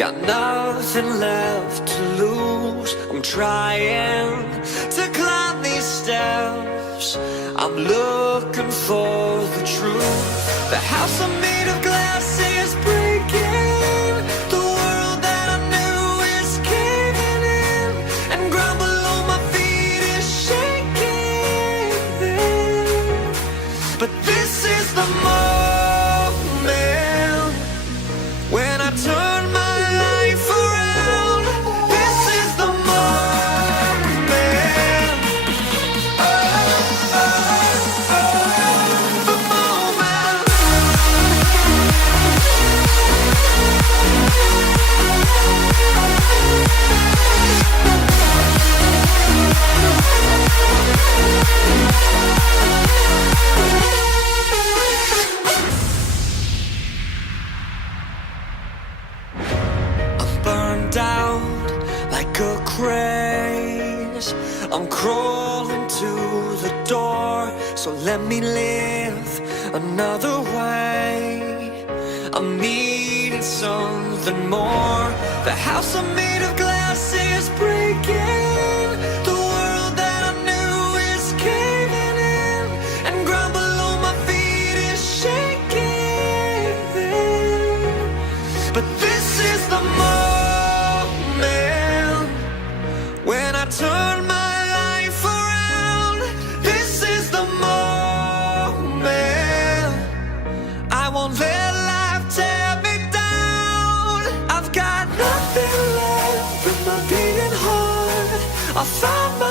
Got nothing left to lose. I'm trying to climb these steps. I'm looking for the truth. The house I'm made of glass is breaking. The world that I knew is caving in, and ground below my feet is shaking. But this is the moment when I turn my life around. This is the moment. The moment. I'm burned out like a craze. I'm crawling to the door, so let me live another way. I'm needing something more. The house I'm made of glass is breaking. The world that I knew is caving in, and ground below my feet is shaking. But this is the moment when I turn my life around. This is the moment. I won't let life tear me down. I've got nothing left but my beating heart. I found my